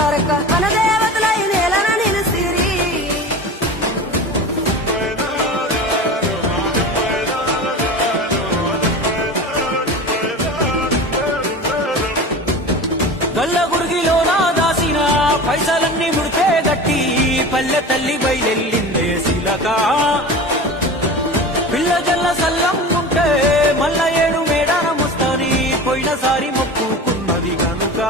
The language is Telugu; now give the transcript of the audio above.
సారక్క మన దేవతలై నేలన నిలుసిరి గల్ల గురిగిలోనా దాసిన పైసలన్నీ ముడితే గట్టి పల్లె తల్లి బయలెల్లిందే శిలక పిల్ల జల్ల సల్లంగుంటే మల్ల ఏడు మేడాన ముస్తాని పోయినసారి మొక్కుకున్నది గనుక